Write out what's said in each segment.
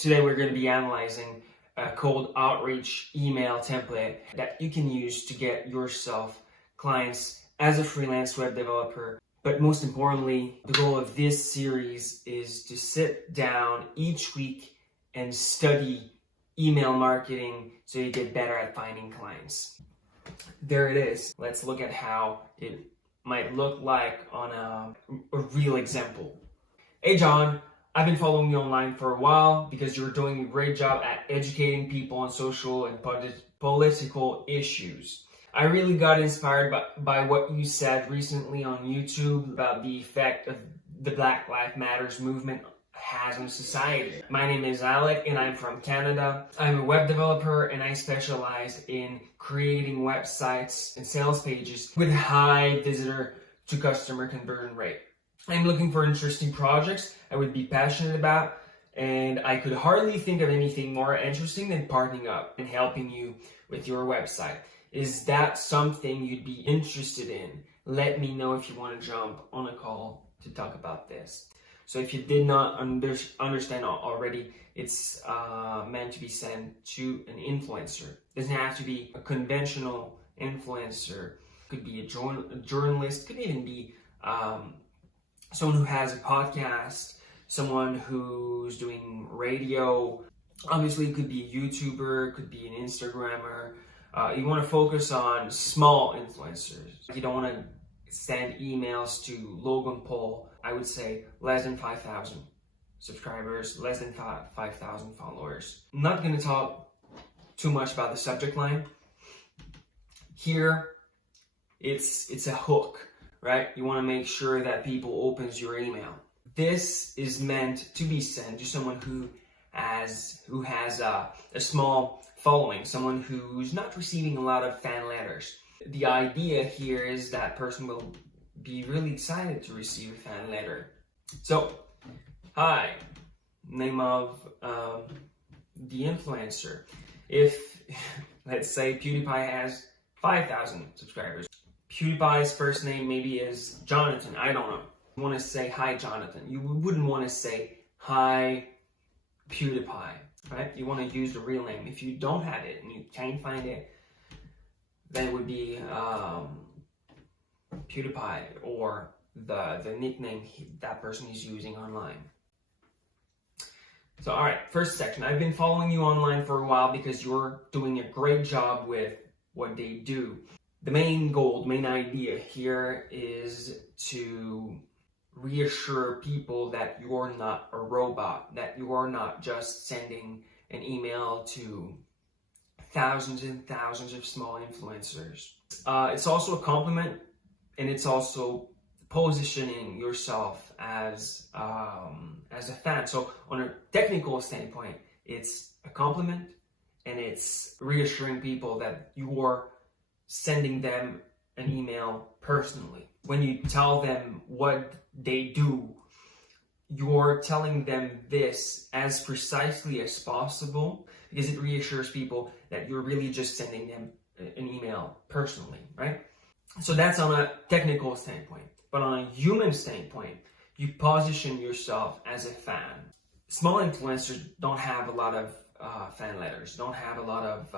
Today we're going to be analyzing a cold outreach email template that you can use to get yourself clients as a freelance web developer. But most importantly, the goal of this series is to sit down each week and study email marketing so you get better at finding clients. There it is. Let's look at how it might look like on a real example. Hey John, I've been following you online for a while because you're doing a great job at educating people on social and political issues. I really got inspired by what you said recently on YouTube about the effect of the Black Lives Matters movement has on society. My name is Alec and I'm from Canada. I'm a web developer and I specialize in creating websites and sales pages with high visitor to customer conversion rate. I'm looking for interesting projects I would be passionate about, and I could hardly think of anything more interesting than partnering up and helping you with your website. Is that something you'd be interested in? Let me know if you want to jump on a call to talk about this. So if you did not understand already, it's meant to be sent to an influencer. It doesn't have to be a conventional influencer. It could be a journalist, could even be someone who has a podcast, someone who's doing radio. Obviously, it could be a YouTuber, it could be an Instagrammer. You want to focus on small influencers. You don't want to send emails to Logan Paul. I would say less than 5,000 subscribers, less than 5,000 followers. I'm not going to talk too much about the subject line. Here, it's a hook, right? You want to make sure that people opens your email. This is meant to be sent to someone who has a small following, someone who's not receiving a lot of fan letters. The idea here is that person will be really excited to receive a fan letter. So, hi, name of the influencer. If, let's say, PewDiePie has 5,000 subscribers. PewDiePie's first name maybe is Jonathan, I don't know. You want to say, hi Jonathan. You wouldn't want to say, hi PewDiePie, right? You want to use the real name. If you don't have it and you can't find it, then it would be PewDiePie or the nickname that person is using online. So, all right, first section. I've been following you online for a while because you're doing a great job with what they do. The main goal, the main idea here is to reassure people that you're not a robot, that you are not just sending an email to thousands and thousands of small influencers. It's also a compliment, and it's also positioning yourself as a fan. So on a technical standpoint, it's a compliment, and it's reassuring people that you're sending them an email personally. When you tell them what they do, you're telling them this as precisely as possible because it reassures people that you're really just sending them an email personally, right? So that's on a technical standpoint. But on a human standpoint, you position yourself as a fan. Small influencers don't have a lot of fan letters, don't have a lot of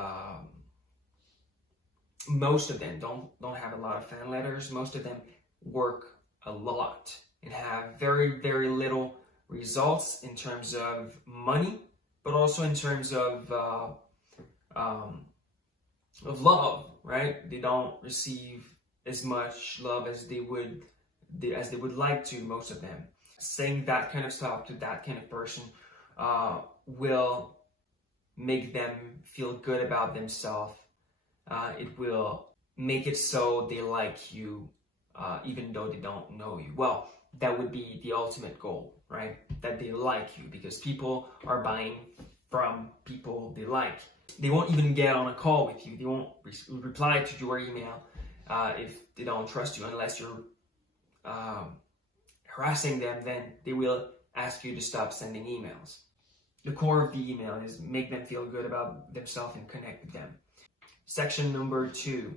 most of them don't have a lot of fan letters. Most of them work a lot and have very, very little results in terms of money, but also in terms of love, right? They don't receive as much love as they would like to, most of them. Saying that kind of stuff to that kind of person will make them feel good about themselves. It will make it so they like you, even though they don't know you. Well, that would be the ultimate goal, right? That they like you, because people are buying from people they like. They won't even get on a call with you. They won't reply to your email if they don't trust you, unless you're harassing them. Then they will ask you to stop sending emails. The core of the email is make them feel good about themselves and connect with them. Section number 2.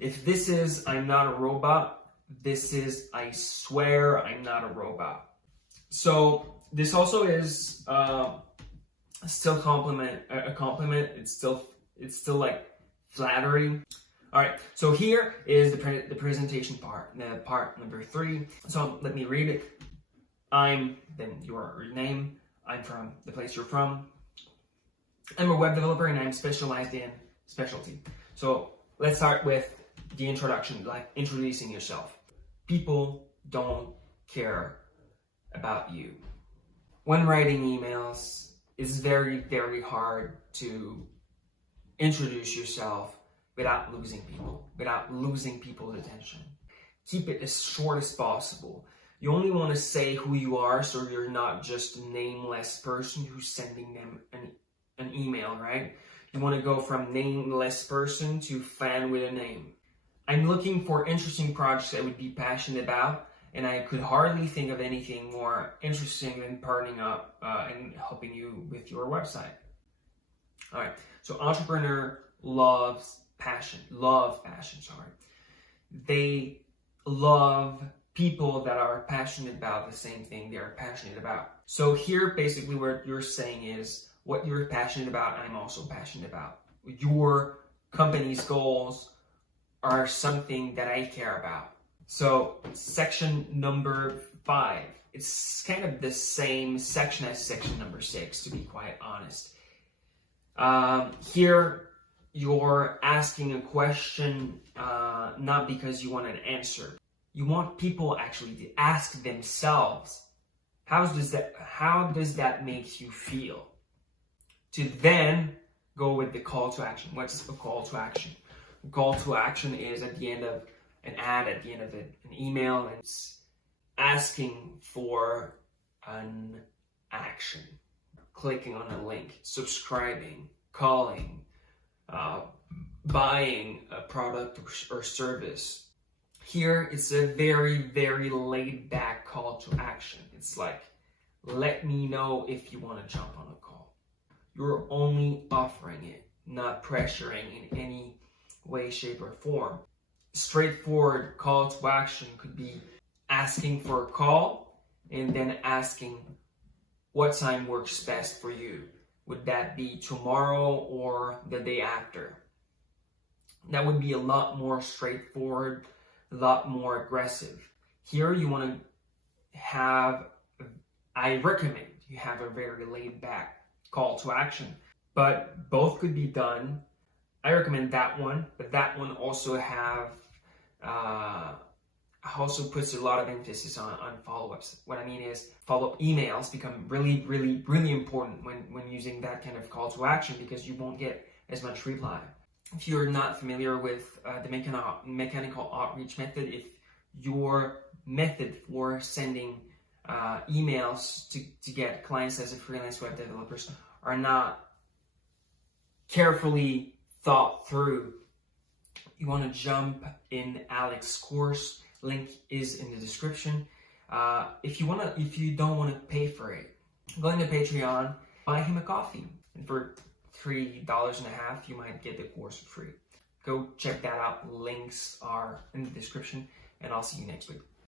If this is I'm not a robot, this is I swear I'm not a robot. So this also is a still a compliment. It's still like flattery. All right, so here is the presentation part, the part number 3. So let me read it. I'm, then your name, I'm from the place you're from. I'm a web developer and I'm specialized in specialty. So let's start with the introduction, like introducing yourself. People don't care about you. When writing emails, it's very, very hard to introduce yourself without losing people's attention. Keep it as short as possible. You only want to say who you are so you're not just a nameless person who's sending them an email, right? You want to go from nameless person to fan with a name. I'm looking for interesting projects I would be passionate about, and I could hardly think of anything more interesting than partnering up and helping you with your website. All right, so entrepreneur love passion. They love people that are passionate about the same thing they are passionate about. So here, basically what you're saying is, what you're passionate about, I'm also passionate about. Your company's goals are something that I care about. So section number 5, it's kind of the same section as section number 6, to be quite honest. Here, you're asking a question not because you want an answer. You want people actually to ask themselves, how does that make you feel? To then go with the call to action. What's a call to action? A call to action is at the end of an ad, at the end of an email, and it's asking for an action. Clicking on a link, subscribing, calling, buying a product or service. Here, it's a very, very laid back call to action. It's like, let me know if you want to jump on a call. You're only offering it, not pressuring in any way, shape, or form. Straightforward call to action could be asking for a call and then asking what time works best for you. Would that be tomorrow or the day after? That would be a lot more straightforward, a lot more aggressive. Here you want to have, I recommend you have a very laid back call to action, but both could be done. I recommend that one, but that one also also puts a lot of emphasis on follow-ups. What I mean is follow-up emails become really, really, really important when using that kind of call to action, because you won't get as much reply. If you're not familiar with the mechanical outreach method, if your method for sending emails to get clients as a freelance web developers are not carefully thought through, you want to jump in Alex's course. Link is in the description. If you don't want to pay for it, go into Patreon, buy him a coffee, and for $3.50, you might get the course for free. Go check that out. Links are in the description, and I'll see you next week.